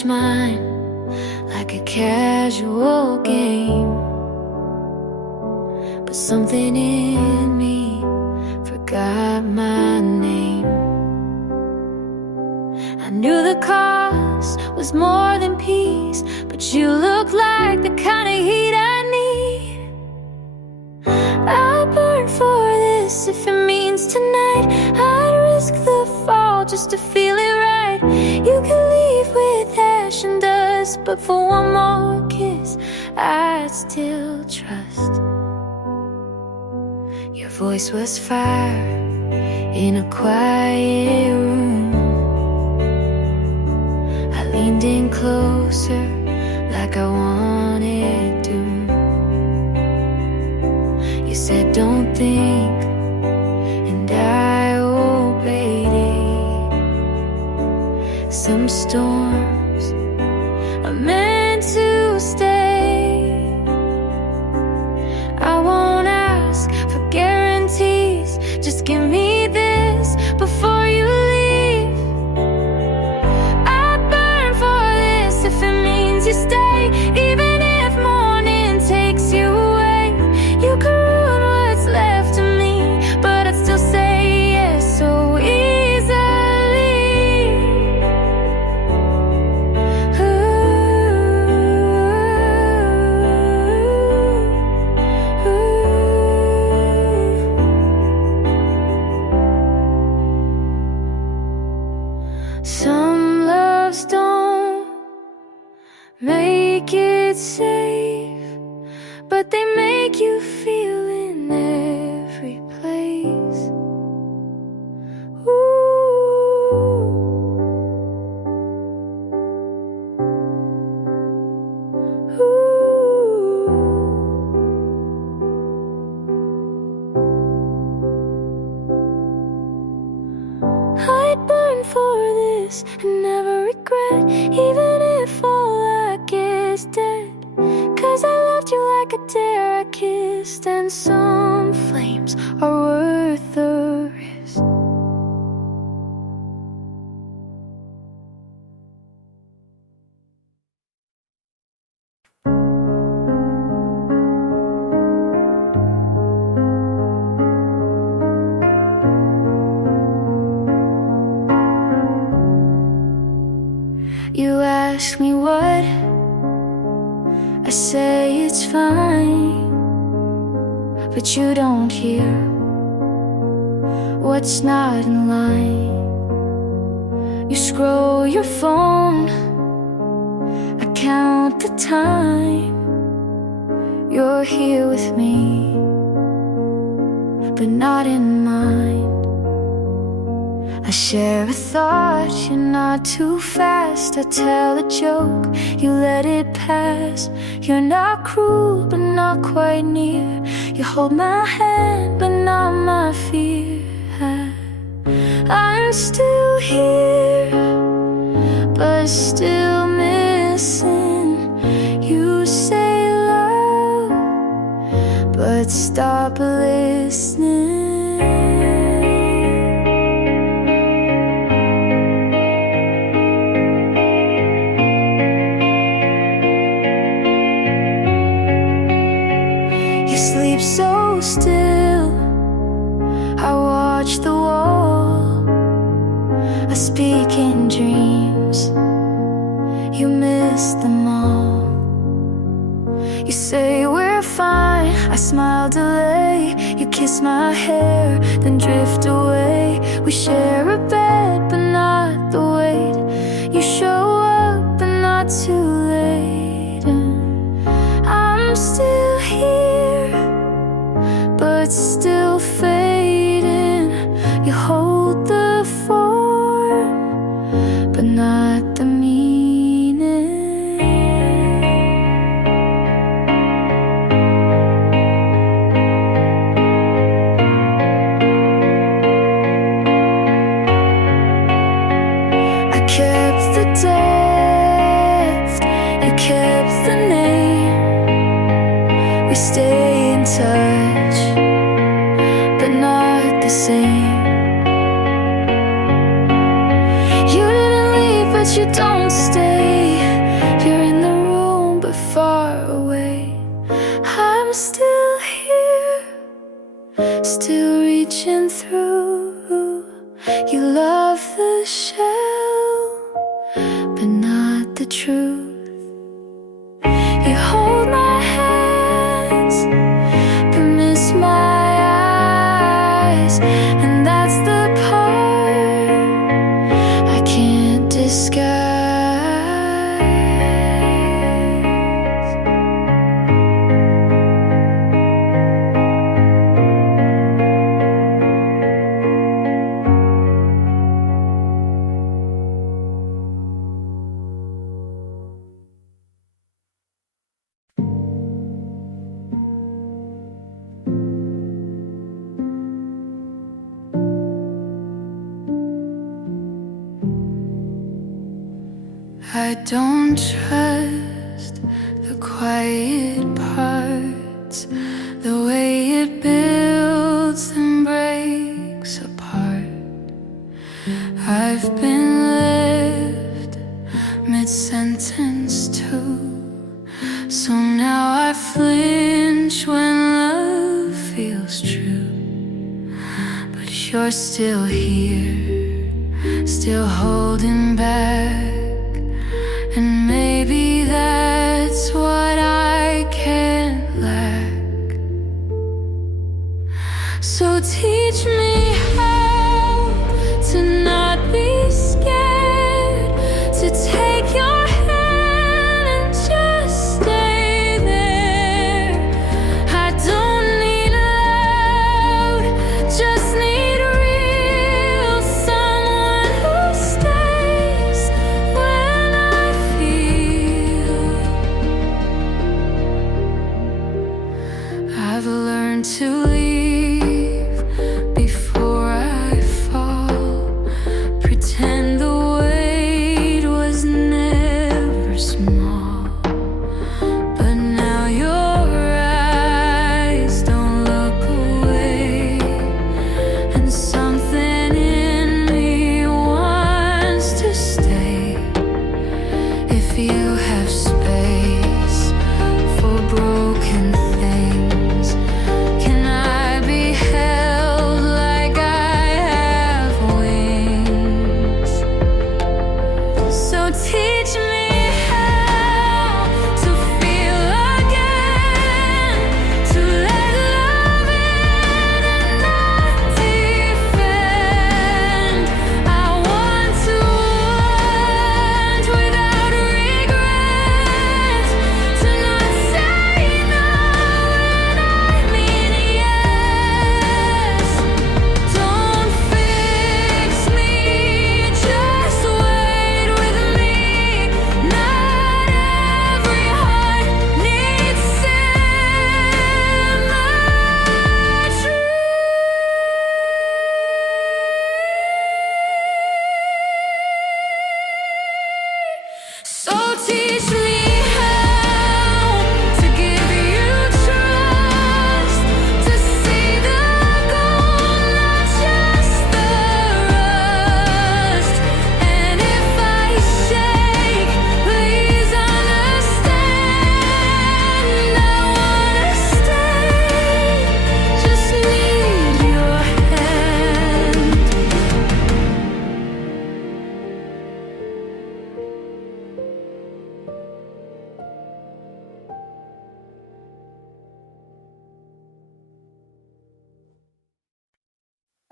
touch mine like a casual game. But something in me forgot my name. I knew the cost was more than peace, but you look like the kind of heat I need. I'll burn for this if it means tonight. I'd risk the fall just to feel it right. You can leave with ash and dust, but for one more kiss I'd still trust. Your voice was fire in a quiet room. I leaned in closer like I wanted to. You said don't think, and I obeyed it. Some storms are meant to stay. I won't ask for guarantees, just give me this before you leave. I'd burn for this if it means you stay, even if morning takes you away. You can ruin what's left of me, but I'd still say yes so easily. Some loves don't make it safe, but they make you feel in every place. I'd burn for this and never regret, even if all I get is dead. 'Cause I loved you like a dare I kissed, and some flames are worth the risk. You ask me what, I say it's fine, but you don't hear what's not in line. You scroll your phone, I count the time. You're here with me, but not in mind. I share a thought, you're not too fast. I tell a joke, you let it pass. You're not cruel, but not quite near. You hold my hand, but not my fear. I'm still here, but still missing. You say love, but stop listening. Sleep so still, I watch the wall. I speak in dreams, you miss them all. You say we're fine, I smile delay. You kiss my hair, then drift away. We share a bed, but not the weight. You show up, but not too late. And I'm still here, but still fading. You hold the form, but not the meaning. I kept the depth, you kept the name. We stay in touch, but not the same. You didn't leave, but you don't stay. I'm still here, still reaching through. You love the shell, but not the truth. You hold my hands, but miss my eyes, and that's the part I can't disguise. I don't trust the quiet parts, the way it builds and breaks apart. I've been left mid-sentence too, so now I flinch when love feels true. But you're still here, still holding back. And maybe that's what I can't lack. So teach me how to not be scared, to take your hand and just stay there. I don't need loud, just need real, someone who stays when I feel. I've learned to leave before I fall, pretend the weight was never small. But now your eyes don't look away, and something in me wants to stay. If you have space for broken things, can I be held like I have wings? So teach me how to feel again, to let love in and not defend. I want to want without regret, to not say no when I mean yes. Don't fix me, just wait with me. Not every heart needs symmetry. So teach me how to give you trust, to see the gold, not just the rust. And if I shake, please understand. I wanna stay, just need your hand.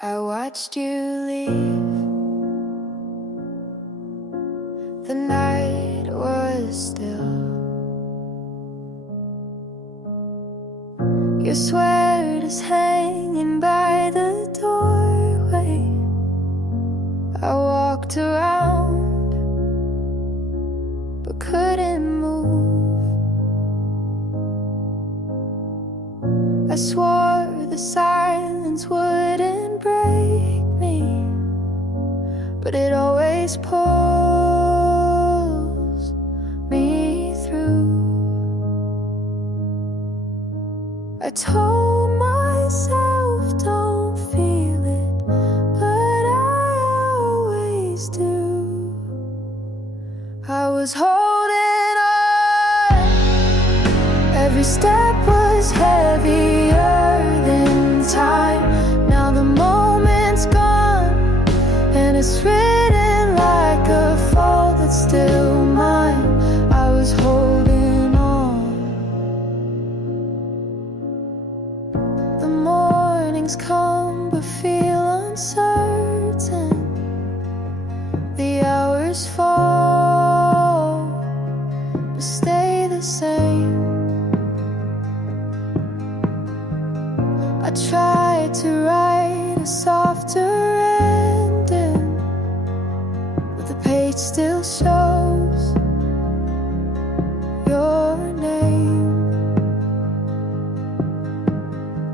I watched you leave. The night was still. Your sweater is hanging by the doorway. I walked around, but couldn't move. I swore the silence wouldn't break me, but it always pulls me through. I told myself don't feel it, but I always do. I was holding on, every step was was heavier than time. Now the moment's gone, and it's written like a fault that's still mine. I was holding on. The mornings come but feel uncertain. The hours fall but stay the same. I tried to write a softer ending, but the page still shows your name.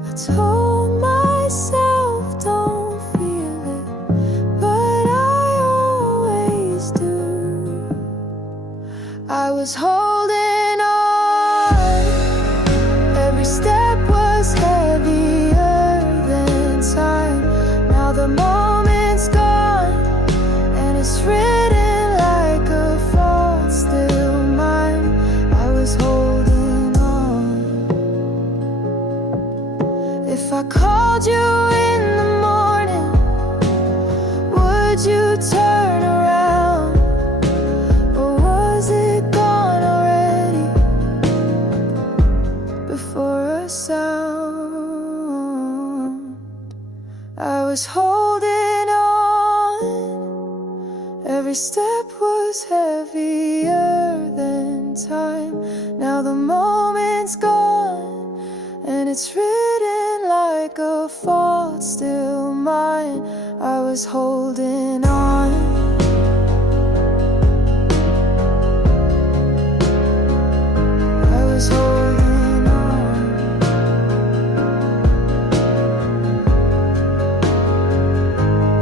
I told myself don't feel it, but I always do. I was holding on. Every step was heavier than time. Now the moment's gone, and it's written like a fault still mine. I was holding on. If I called you in the morning, would you turn around? Or was it gone already before a sound? I was holding on. Every step was heavier than time. Now the moment's gone, and it's written like a fault still mine. I was holding on. I was holding on.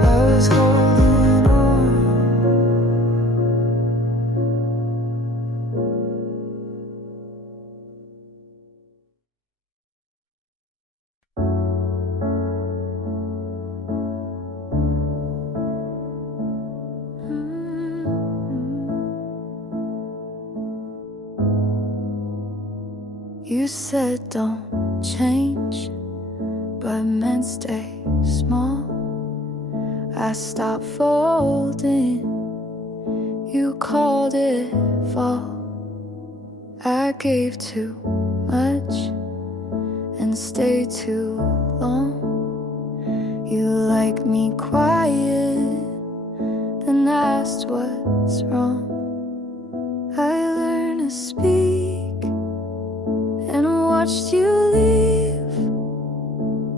I was holding on. You said don't change, but meant stay small. I stopped folding, you called it fall. I gave too much and stayed too long. You like me quiet, then asked what's wrong. I learned to speak and watched you leave.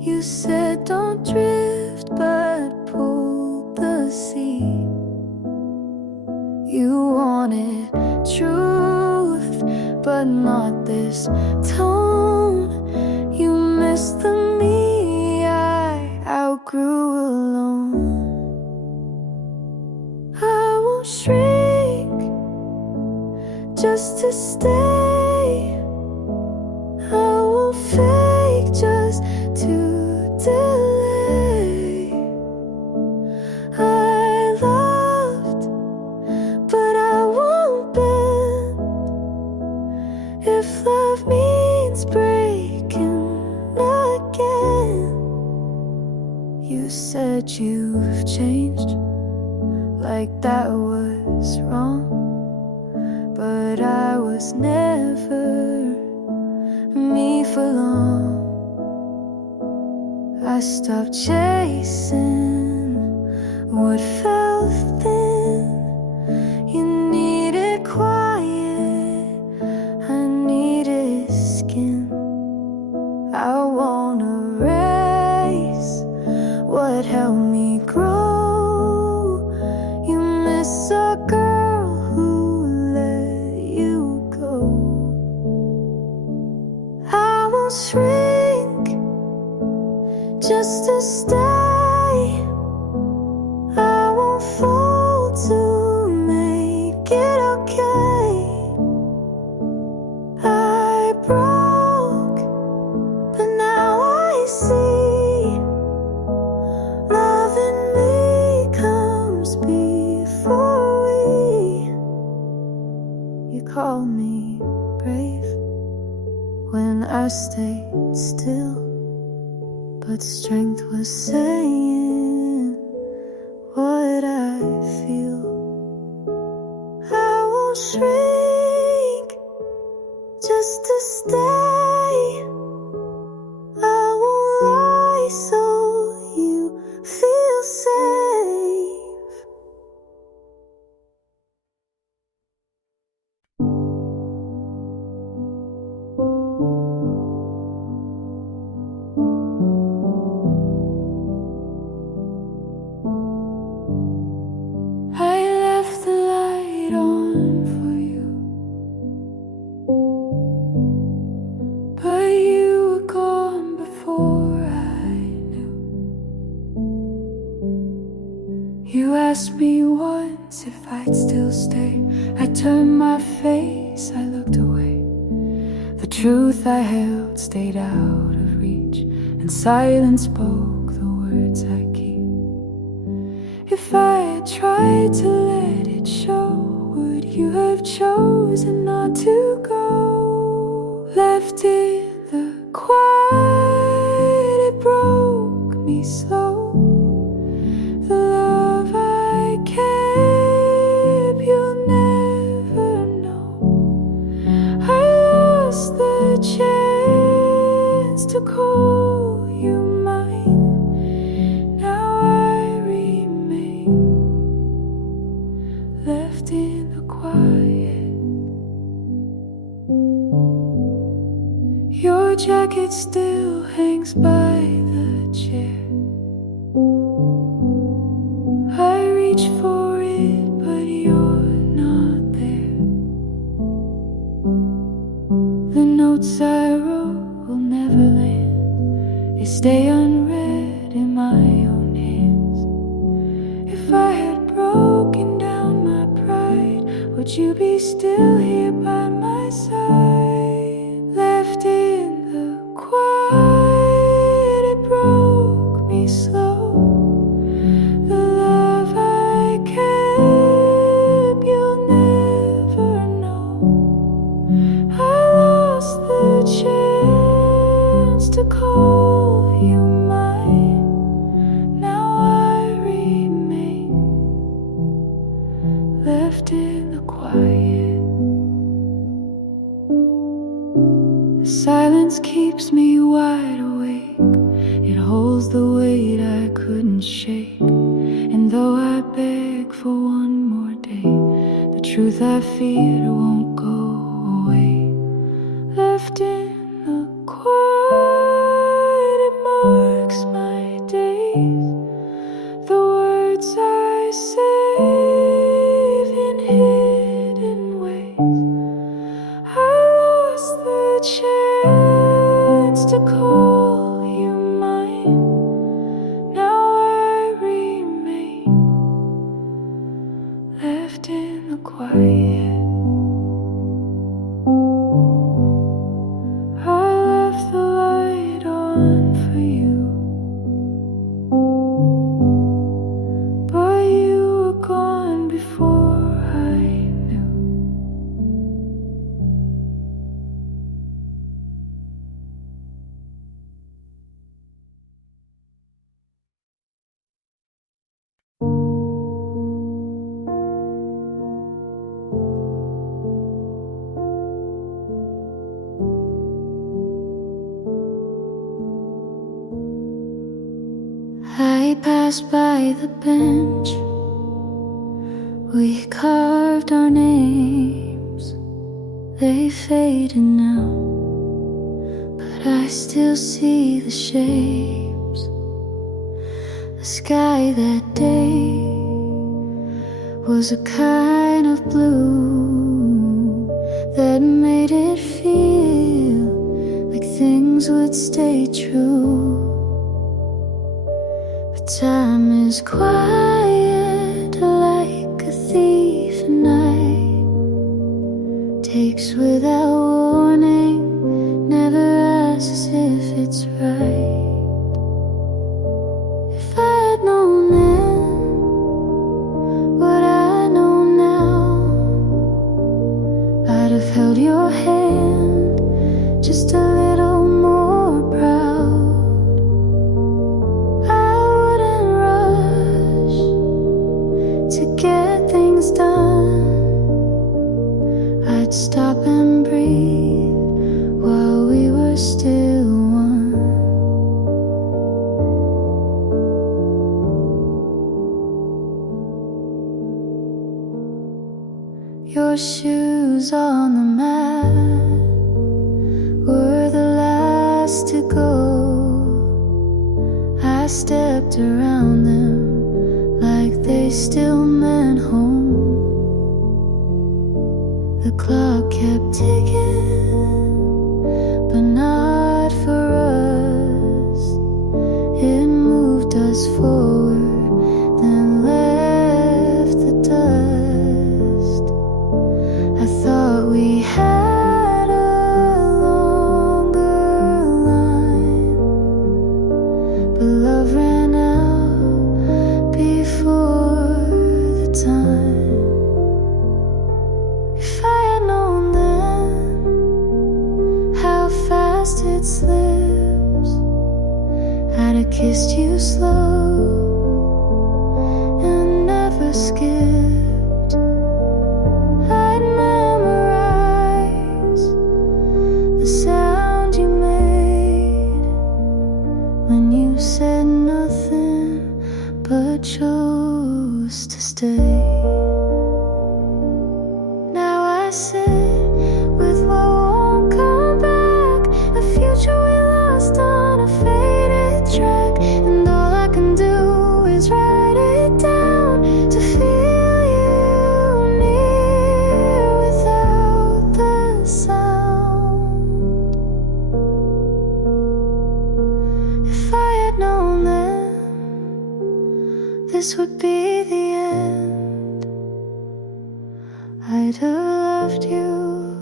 You said don't drift, but pulled the sea. You wanted truth, but not this tone. You missed the me I outgrew alone. I won't shrink just to stay. I won't fake just to delay. I loved, but I won't bend. If love means breaking again. You said you've changed, like that was wrong. But I was never me for long. I stopped chasing what felt thin. You needed quiet, I needed skin. I won't erase what held me grow. You miss a girl who let you go. I won't shrink just to stay. I won't fall to make it okay. I broke, but now I see loving me comes before we. You call me brave when I stayed still, but strength was saying what I feel. I won't shrink just to stay. I won't lie so you feel safe. I left the light on for you, but you were gone before I knew. You asked me once if I'd still stay. I turned my face, I looked away. The truth I held stayed out of reach, and silence spoke the words I keep. If I had tried to let it show, would you have chosen not to go? Left in the quiet, it broke me slow. The love I kept, you'll never know. I lost the chance to call you mine. Now I remain left in the quiet. Your jacket still hangs by the chair. I reach for it, but you're not there. The notes I wrote will never land. They stay unread in my own hands. If I had broken down my pride, would you be still here by my side? Left in the quiet, it broke me slow. The love I kept, you'll never know. I lost the chance to call you mine. Now I remain left in the quiet. The silence keeps me wide awake. It holds the weight I couldn't shake. And though I beg for one more day, the truth I feared won't go away. Left in the quiet, it marks my days. The words I save in hidden ways. I lost the chance to call you mine. Now I remain left in the quiet. I left the light on for you, but you were gone before I knew. I passed by the bench, we carved our names. They faded now, but I still see the shapes. The sky that day was a kind of blue that made it feel like things would stay true. But time is quiet like a thief at night, takes without warning, never asks if it's right. If I had known then what I know now, I'd have held your hand just a little you're still one. Your shoes on the mat were the last to go. I stepped around them like they still meant home. The clock kept ticking, but not for us. It moved us forward, then left the dust. I thought we had a longer line, but love ran out before the time. If I had known then how fast it slips, I'd have kissed you slow and never skipped. I'd memorize the sound you made when you said nothing but chose to stay. Now I sit with what won't come back, a future we lost on a faded track, and all I can do is write it down to feel you near without the sound. If I had known then this would be the end, I'd have loved you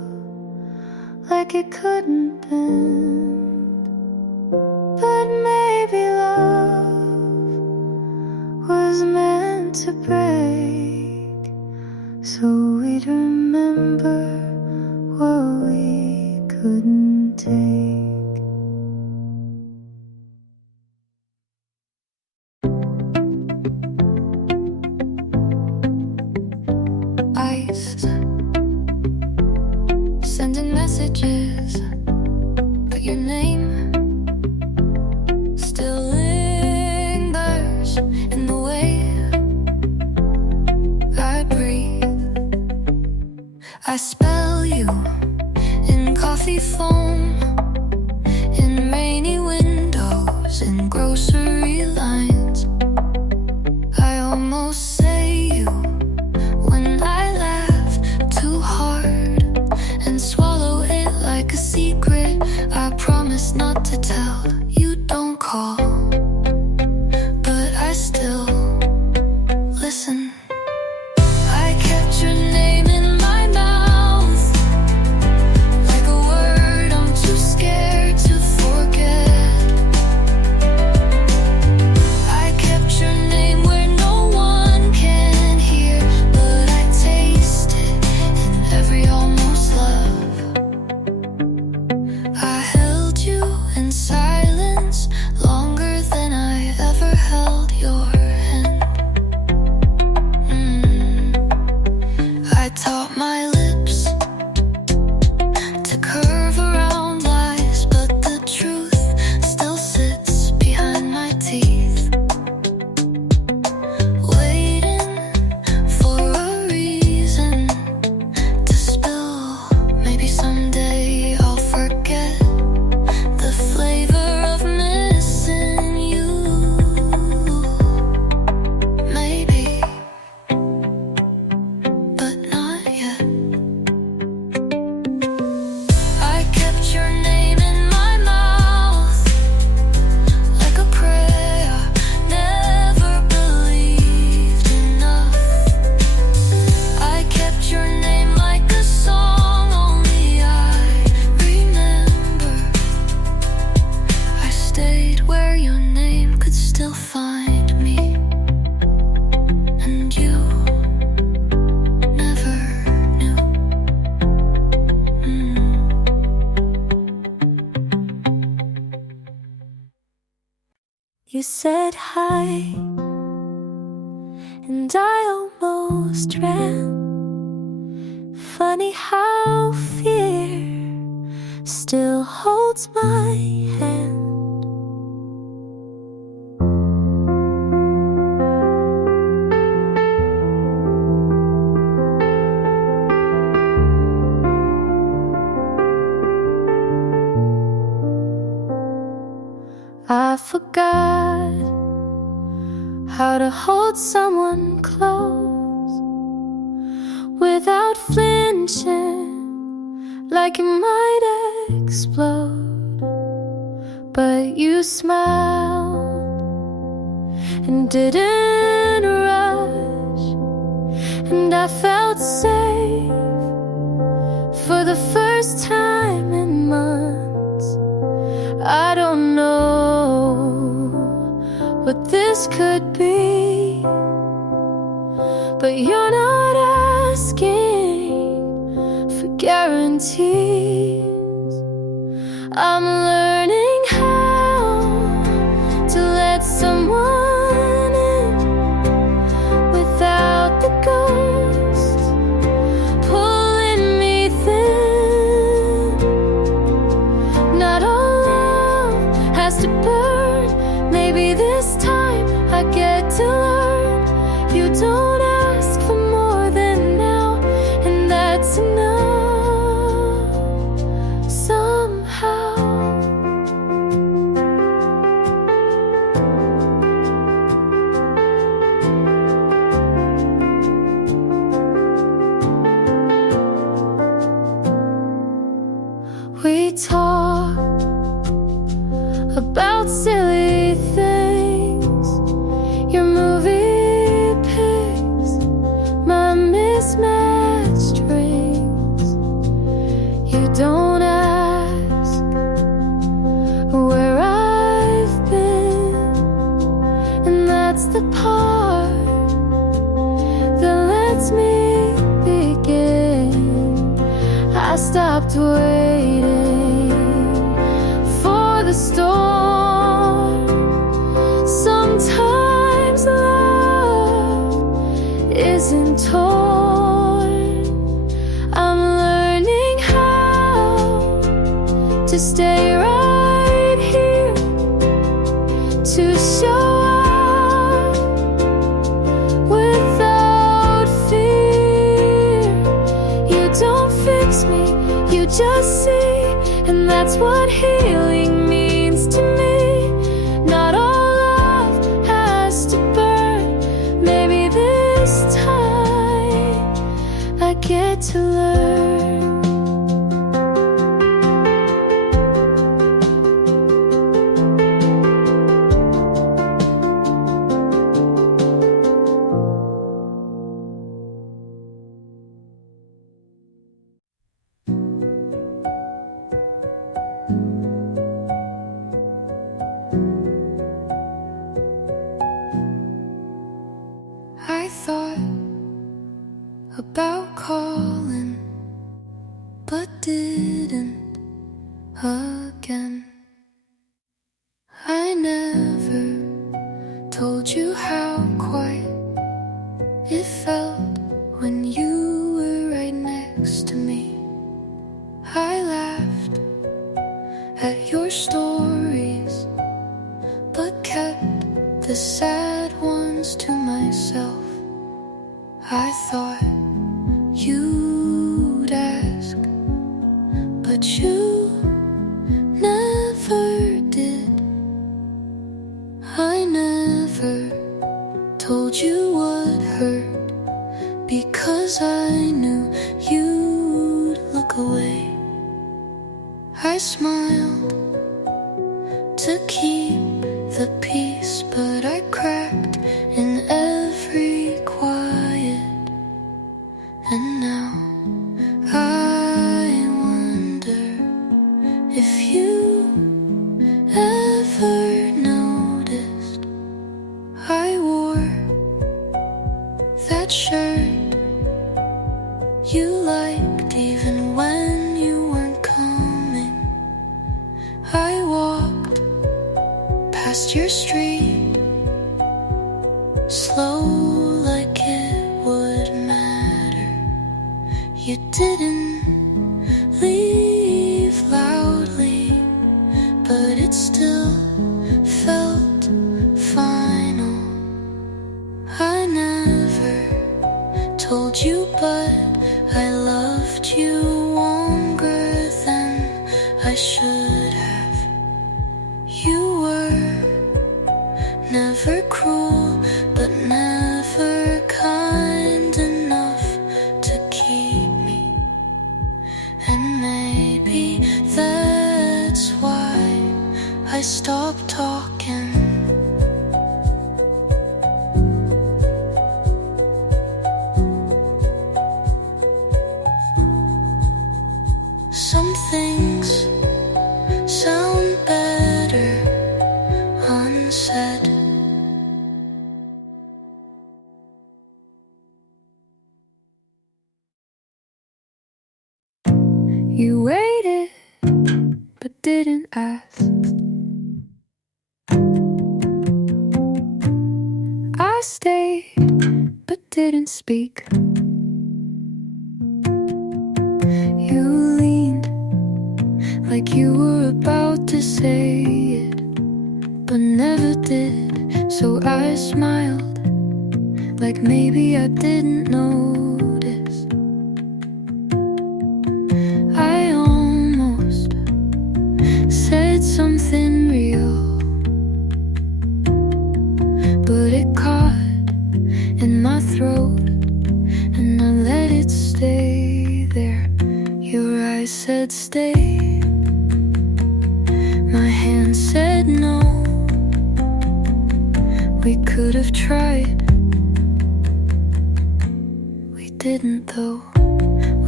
like it couldn't bend. But maybe love was meant to break, so we'd remember what we couldn't take. Ice, sending messages, but your name still lingers in the way I breathe. I spell you in coffee foam, in rainy windows, in grocery lines. I almost say you when I laugh too hard and swallow it like a secret I promise not to tell. You don't call, but I still listen. I kept your name in my mouth like a word I'm too scared to forget. I kept your name where no one can hear, but I taste it in every almost love. I held you in silence longer than I ever held your hand. I taught my lips to curve around lies, but the truth still sits behind my teeth, waiting for a reason to spill. Maybe someday I'll forget the flavor of missing you. Maybe, but not yet. I kept your name in my mouth like a prayer, never believed enough. I kept your name like a song only I remember. I stayed where your name could still find me, and you never knew. You said hi, and I almost ran. Funny how fear still holds my hand. I forgot how to hold someone close without flinching, like it might explode. But you smiled and didn't rush, and I felt safe for the first time in months. I don't know what this could be, but you're not asking for guarantees. I'm learning how to let someone in without the ghost pulling me thin. Not all love has to burn. Maybe this time I get to learn. You don't ask for more than now, and that's enough somehow. We talk about silly things, your movie picks, my mismatched rings. You don't ask where I've been, and that's the part that lets me begin. I stopped waiting for the storm. Sometimes love isn't torn. I'm learning how to stay right here, to show up without fear. You don't fix me, you just see, and that's what healing means to me. Not all love has to burn. Maybe this time I get to learn. I thought about calling, but didn't again. I never told you how quiet it felt when you were right next to me. I laughed at your stories, but kept the sad ones to myself. I thought you'd ask, but you never did. I never told you what hurt, because I knew you'd look away. I smiled to keep the peace, but I cracked in every quiet. And now I wonder if you ever noticed I wore that shirt you liked even when you weren't coming. I walked past your street, slow like it would matter. You didn't leave loud should have. You were never cruel, but never kind enough to keep me. And maybe that's why I stopped talking. Some things sound better unsaid. You waited, but didn't ask. I stayed, but didn't speak. You leaned like you were about to say it, but never did. So I smiled, like maybe I didn't notice. I almost said something real, but it caught in my throat, and I let it stay there. Your eyes said stay, my hand said no. We could have tried, we didn't though.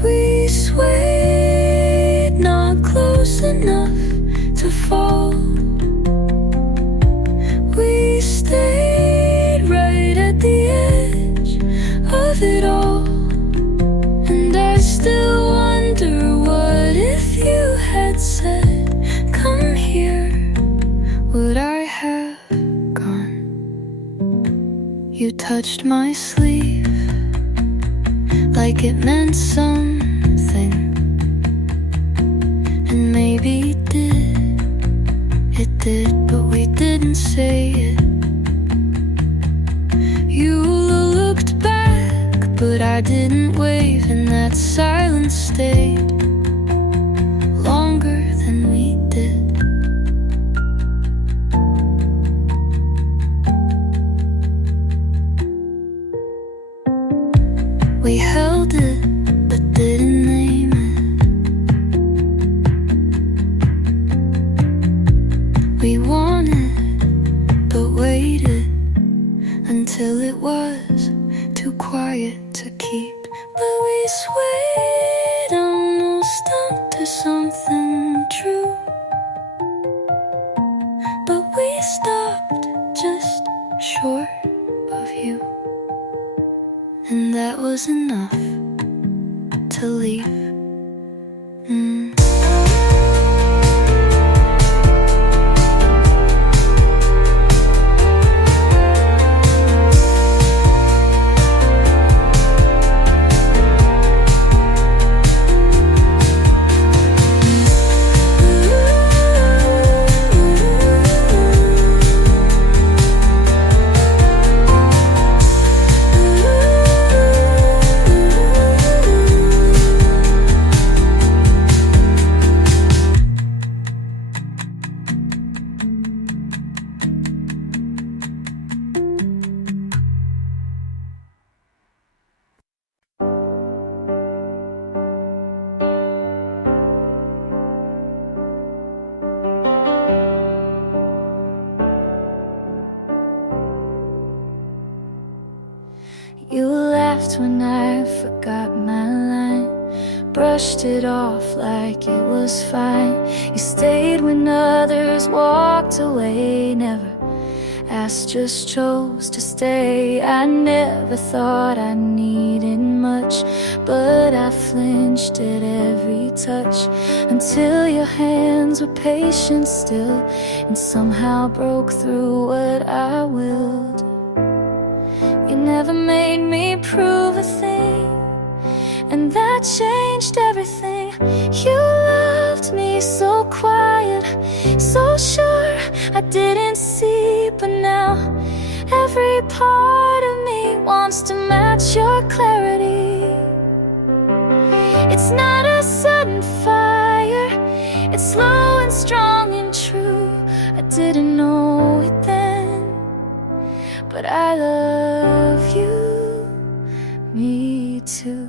We swayed, not close enough to fall. We stayed right at the edge of it all. And I still wonder, what if you had said, come here, would I have gone? You touched my sleeve like it meant something, and maybe it did, but we didn't say it. You looked back, but I didn't wave, and that silence stayed longer than we did. We held it, but didn't name it. We wanted, but waited until it was too quiet to keep. But we swayed almost onto something true. But we stopped just short of you, and that was enough to leave. You laughed when I forgot my line, brushed it off like it was fine. You stayed when others walked away, never asked, just chose to stay. I never thought I needed much, but I flinched at every touch, until your hands were patient still, and somehow broke through what I willed. You never made me prove a thing, and that changed everything. You loved me so quiet, so sure I didn't see, but now every part of me wants to match your clarity. It's not a sudden fire, it's slow and strong. didn't know it then, but I love you, me too.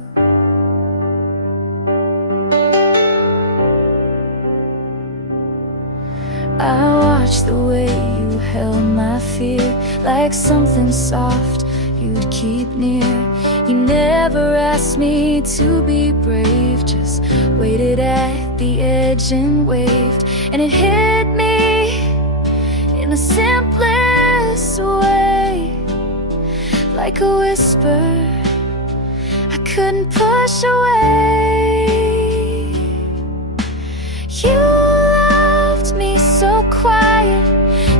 I watched the way you held my fear, like something soft you'd keep near. You never asked me to be brave, just waited at the edge and waved. And it hit me in the simplest way, like a whisper I couldn't push away. You loved me so quiet,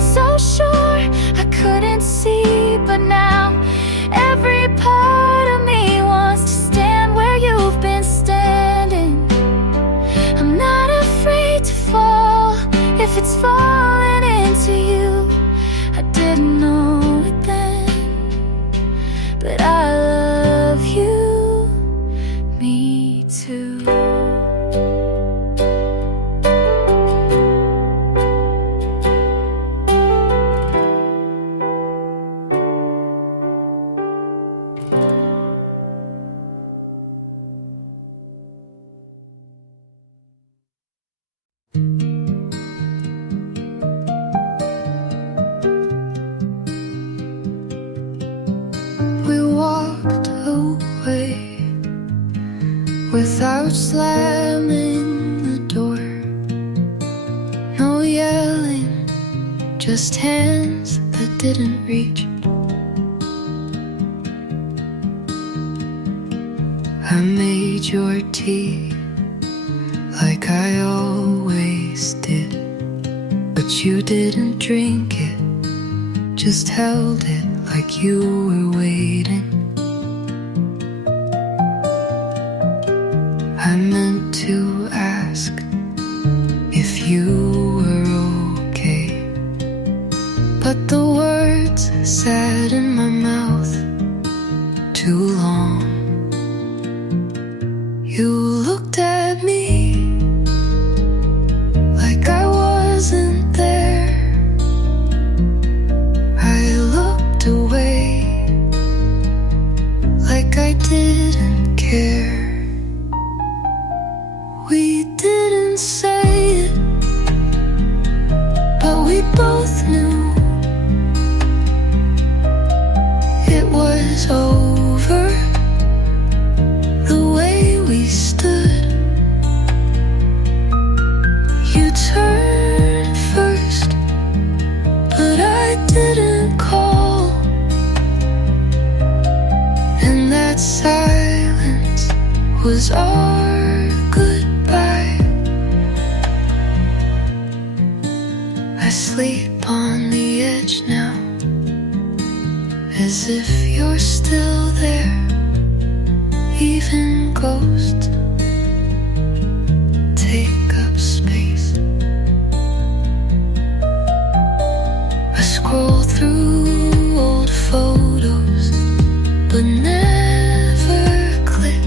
so sure I couldn't see, but now every part of me wants to stand where you've been standing. I'm not afraid to fall if it's falling into you. I didn't know it then, but I love you, me too. Without slamming the door, no yelling, just hands that didn't reach. I made your tea like I always did, but you didn't drink it, just held it like you were waiting. I meant to ask if you were okay, but the words sat in my mouth too long. You looked at me like I wasn't there. I looked away like I didn't care. We didn't say it, but we both knew it was over. The way we stood, you turned first, but I didn't call. And that silence was our goodbye. I sleep on the edge now, as if you're still there. Even ghosts take up space. I scroll through old photos, but never click.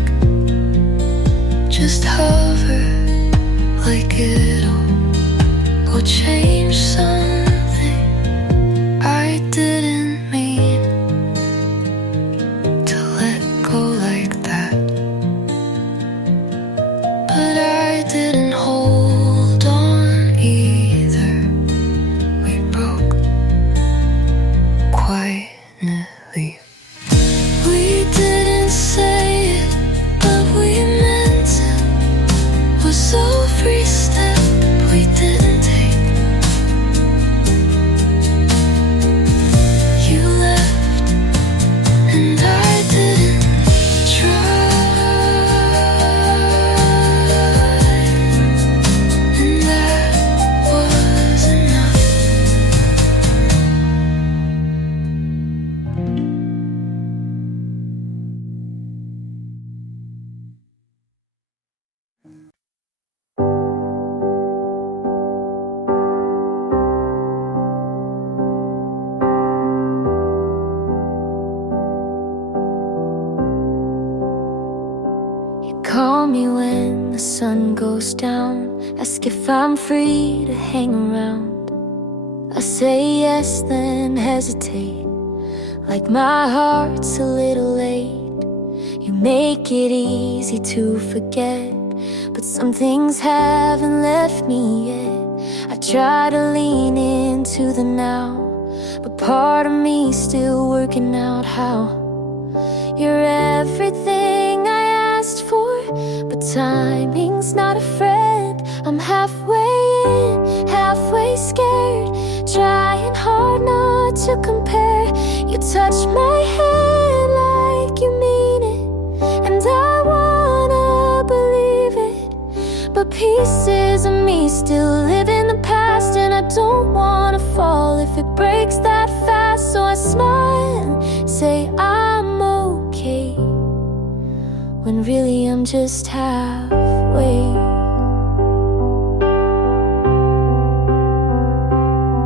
Just hover like it'll change something. I didn't mean to let go like that, but I didn't hold on either. We broke quietly. We didn't say it, but we meant it. Was so free step we didn't take. You left and I didn't try, and that was enough. You call me when the sun goes down, ask if I'm free to hang around. I say yes, then hesitate, like my heart's a little late. You make it easy to forget, but some things haven't left me yet. I try to lean into the now, but part of me's still working out how. You're everything I asked for, but timing's not a friend. I'm halfway in, halfway scared, trying hard not to compare. You touch my hand like you mean it, and I wanna believe it, but pieces of me still live in the past, and I don't wanna fall if it breaks that fast. So I smile and say I'm okay, when really I'm just halfway.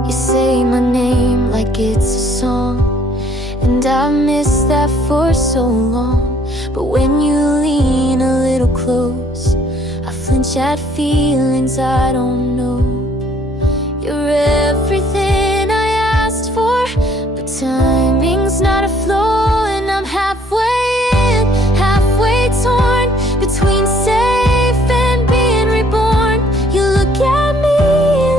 You say my name like it's a song, and I've missed that for so long. But when you lean a little close, I flinch at feelings I don't know. You're everything I asked for, but timing's not a flow, and I'm halfway in, halfway torn between safe and being reborn. You look at me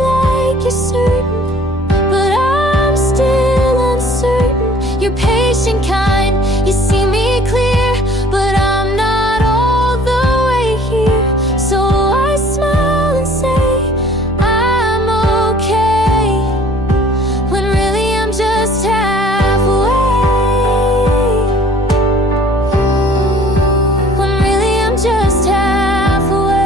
like you're certain, but I'm still uncertain. You're patient, kind, you see me clear, but I'm not all the way here. So I smile and say I'm okay, when really I'm just halfway. When really I'm just halfway.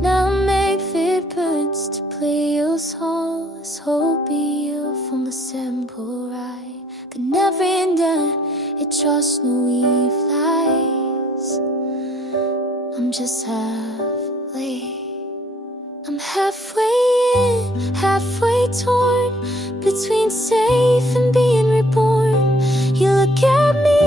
Now make fit birds to play your songs, hope you from the simple right. The never ending, it just no eve lies. I'm just halfway. I'm halfway in, halfway torn between safe and being reborn. You look at me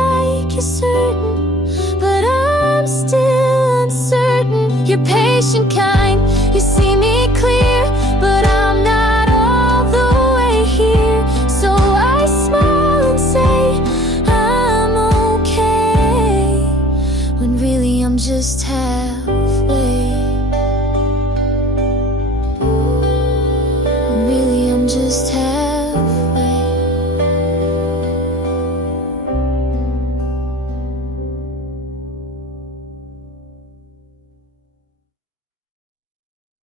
like you're certain, but I'm still uncertain. You're patient, kind, you see me clear, but I'm not all the way here. So I smile and say I'm okay, when really I'm just halfway. When really I'm just halfway.